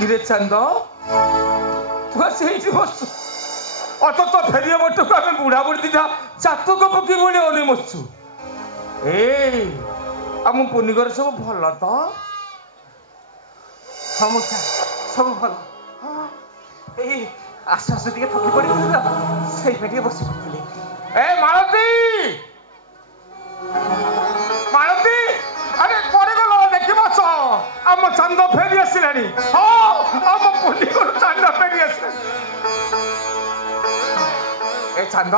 किरे चंद तू से बसु अत तो फेरिया बट को आम बुढ़ा बुढ़ी दीटा चातक पकी बुढ़ी अने बसु ए आम पुनिगर सब भल तो समस्या सब भल ए आस आस टे थकी पड़ी से बस पड़े ए मालती मालती अरे करे गलो देखि बस आम चंद फेरी आसिलानी हाँ आम पुनिगर चंद फेरी आसिलानी ए चंद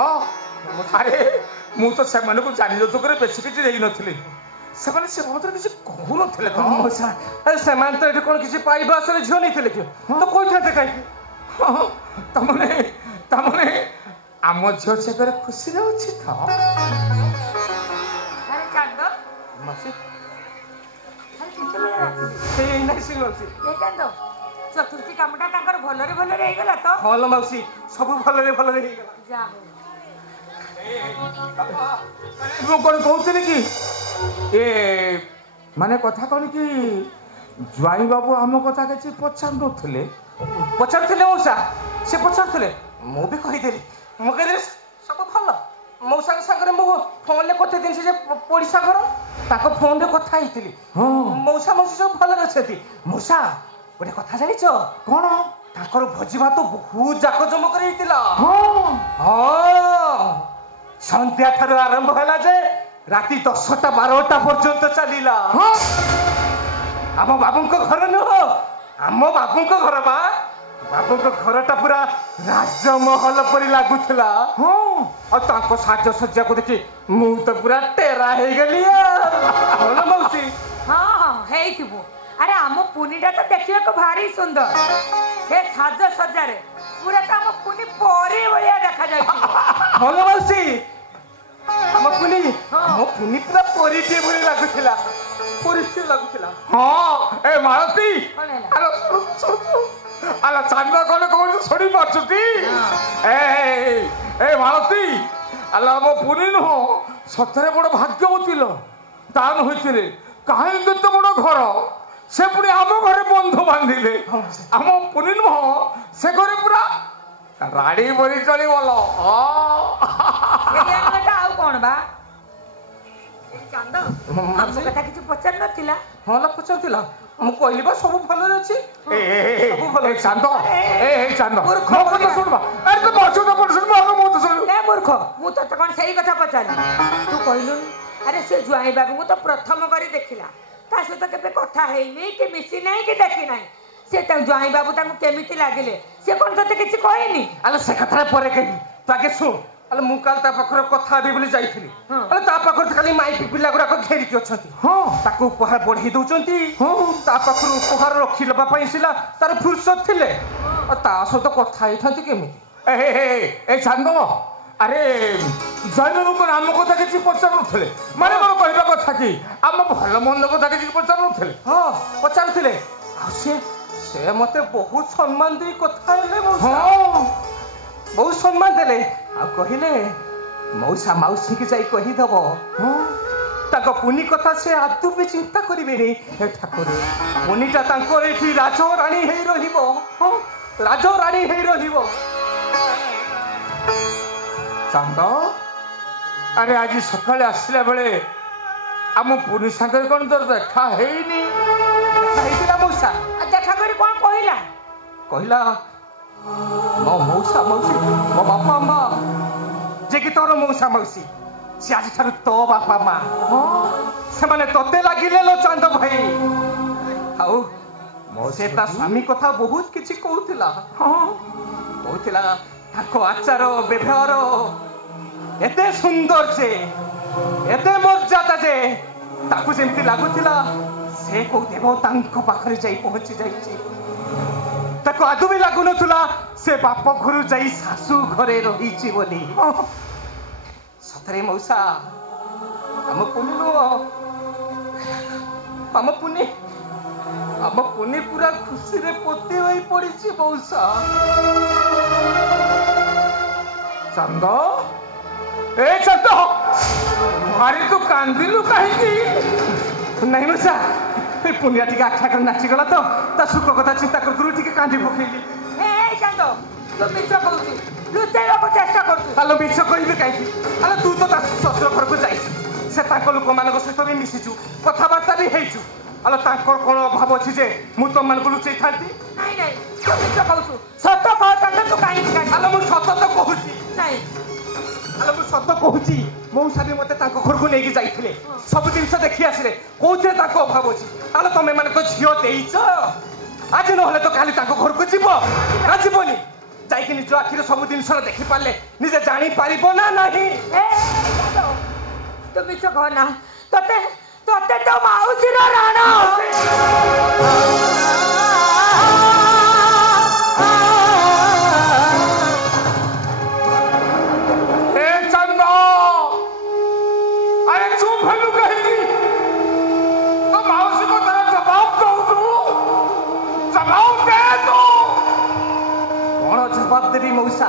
अरे मु तो से माने को जानि जो करे बेसी किछि देई नथिले से माने से बहुत किछि कहू नथिले तो मोसा ए से मान तो एठी कोन किछि पाइबा आसरे झियो नथिले कि तो कोइ थाते काई तमने आम झियो से करे खुशी रहउछि तो अरे चंद मासी से नहीं सिलोसी ये चंद चतुर्थी कामटा ताकर भलरे भलरे हे गेला तो हल मौसी सब भलरे भलरे हे गेला जा मु कोन कहउतले कि ए माने कथा कोन कि ज्वाई बाबू आम कथा के पचार नथिले पचारथिले मौसा से पचारथिले मु भी कहि देली मु कहि देली सब भल मौसा के संगे मु फोन ले कथे दिन से पड़िसा घर ताको फोन रे कथा हितली मौसा मौसी सब भल रहछथि मौसा गोटे कथा जानिछ कोन ताकर भोजी भात बहुत जाक जमक रहितिला हां संध्या ठार आरंभ होला जे राति 10टा 12टा पर्यंत चलीला आम बाबूंको घर न हो आम बाबूंको घर बा बाबूंको घरटा पूरा राजमहल परि लागुथला और ताको साज सज्जा को देखि मु तो पूरा टेरा हे गेली बोलो मौसी हां हां हेई थिबो अरे आम पुनीटा तो देखिए को भारी सुंदर हे साज सज्जा रे पूरा तो आम पुनी परी भलिया देखा जाय बोलो मौसी हम पुनी पूरा परी टे भली लागुथला परिस्थिति लागुथला हां ए मालती आला चांद कोन कोन छोड़ी मारछुती ए मालती आला मो पुनी न सतरे बड़ भाग्यवती लो तान होइथिले काहे केते बड़ घर से पुणी आम घरे बंधु बांधिले आम पुनी न से घरे पूरा राड़ी बरी चली बोलो आउ कौन बा चंद हम कथा किछ पचार नथिला हां ला पचारथिला मु कहली बा सब भलो अछि सब भलो चंद ए चंद मूर्ख मत सुनबा अरे तो बचो तो सुन मु तो सुन ए मूर्ख मु तो कोन सही कथा पचारली तू कहलु अरे से जुआई बाबू मु तो प्रथम करी देखिला ता से तो केबे कथा हेइनी कि मिसी नाही कि देखि नाही से त जुआई बाबू ताकू केमिति लागिले से कोन तते किछ कहैनी अले से कथा परे कही तू आगे सुन अले मु काल ता पखर कथा भी बोली जाईथिली अले ता पखर खाली माई पिपिला गुडा को घेरी के अछंती हां ताकू उपहार बढ़ी दउचंती हां ता पखर उपहार रखी लबा पई सिला तार फुर्सत थिले और ता सो तो कथा आइथंती केमिति ए चांदो अरे जयनू को नाम कथा किछि पचार नथले माने मोर कहबा कथा कि आम भल मंद कथा किछि पचार नथले हां पचार थिले आ से मते बहुत सम्मान दे कथा हेले मौसा हां बहुत सम्मान देले आ कहिले मौसा मौसी के जाई कहि दबो हां ताको पुनी कथा से आदु भी चिंता करिबे रे हे ठाकुर पुनीटा तांकर एठी राजो रानी हेई रहिबो हां राजो रानी हेई रहिबो चांद अरे आज सकाळे आसला बेले आम पुनी संगे कोन तो देखा हेइनी देखा हेइला मौसा देखा करी कोन कहला मो मौसा मौसी मो बापा माँ जे कि तोर मौसा मौसी से आज ठार तो बापा माँ से माने तोते लागिले लो चांद भाई आउ मौसे ता स्वामी कथा बहुत किछि कहउतिला हां कहउतिला ताको आचार व्यवहार एते सुंदर जे एते मर्यादा जे ताकू जेमती लागुतिला से को देवतांको पाखरे जाई पहुंची जाईची ताको आदु भी लागु नथुला से बाप घर जाई सासू घरे रहिची बोली सतरे मौसा हम पुनी लो हम पुनी पूरा खुशी रे पोते होई पड़ीची मौसा चंद ए चंद मारी तू कांदिलु कहीं नहीं मौसा पुनिया टिके आखा कर नाची गला तो ता सुख कथा चिंता कर गुरु टिके कांदी पकेली ए कांद तू मिछ कहूची लुचेवा को चेष्टा करछु आलो मिछ कहिबे काई आलो तू तो ता ससुर घर को जाई से ताको लोक मानक सहित भी मिसिचु कथा बार्ता भी हेचु आलो तांकर कोन अभाव अछि जे मु तो मन को लुचै थांती नहीं नहीं तू मिछ कहूछु सत कहत तू काई का आलो मु सत तो कहूची नहीं आलो मु सत कहूची मौसा भी मते ताको घर को लेके जाइथिले सब जिंस देखि आसिले कोथे ताको अभाव अछि आलो तमे माने को झियो देइछ आज न होले तो काली ताको घर को जीवो ना जीवनी जाइके निज आखिर सब जिंस देखि पाले निजे जानि पारिबो ना नाही ए तू मिछ कह ना तते तते तो माउसी रो राणा मौसा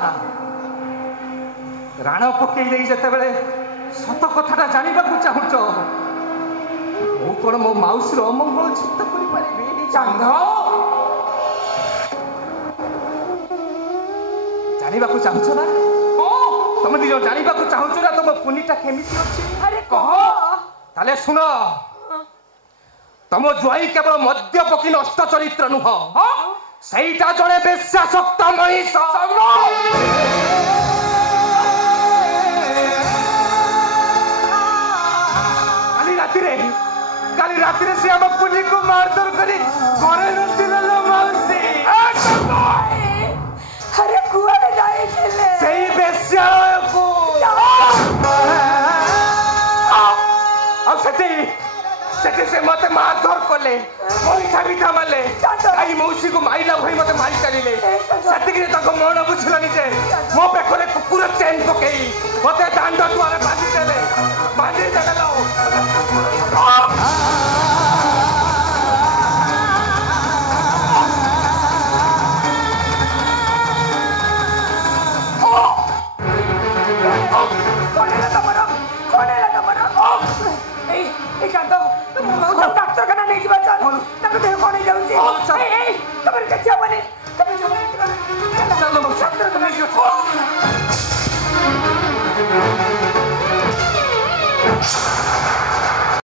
राण पकई दे जते बेले सत कथाटा जानिबा को चाहुच मो कोन मो माउसी रो अमंगल चिंता करि पारिबे चांद जानिबा को चाहुच ना तुम दियो जानिबा को चाहुच ना तुम पुनीटा केमिति अछि अरे कह ताले सुनो तुम जुआई केवल मद्यपकी नष्ट चरित्र नुह सहीटा जड़े बेश्यासक्त मनीष काली राति से हम पुनी को मारधर करी घरे नथिले माउसी अरे कुआरे जाइथिले सेही बेश्या को आ सेठी से मते मारधर कले पैसा भी थामले आई मौसी को माइला भई मते मारी चलीले सेठी तक मन बुझलनी जे मो पेखरे कुकुर चेन पकेई मते दांड द्वारे बांधी देले लो डॉक्टर का नहीं जीवा चल तब देह कोने जाउची ए तबर के क्या बने तब जो चलो डॉक्टर का नहीं जीवा